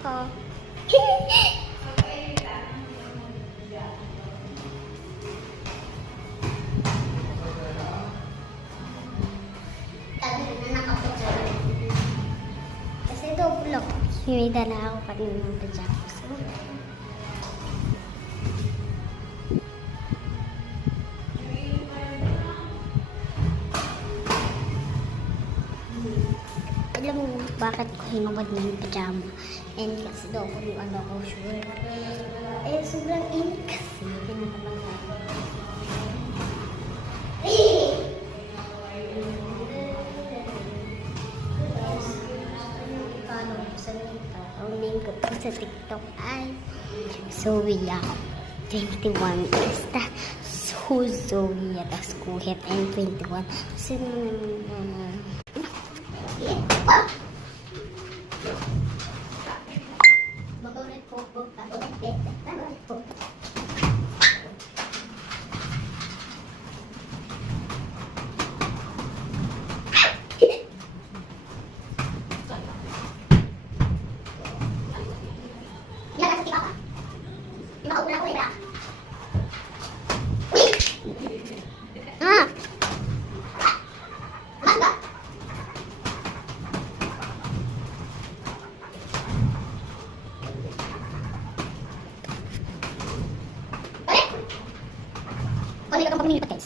ako. Kasi double ako. May dala ako kanina ng pajamas. Alam mo bakit ko hinubad na yung pajama? And kasi daw ko yung ano ko sure. Eh, sobrang init kasi. Pinakalang natin. Paano ko sa TikTok? Ang name ko po sa TikTok ay Zoe Yao 21. Basta Zoe Yao. Tapos kuhit and 21. Kasi Balik ka pang pamilipad kayo.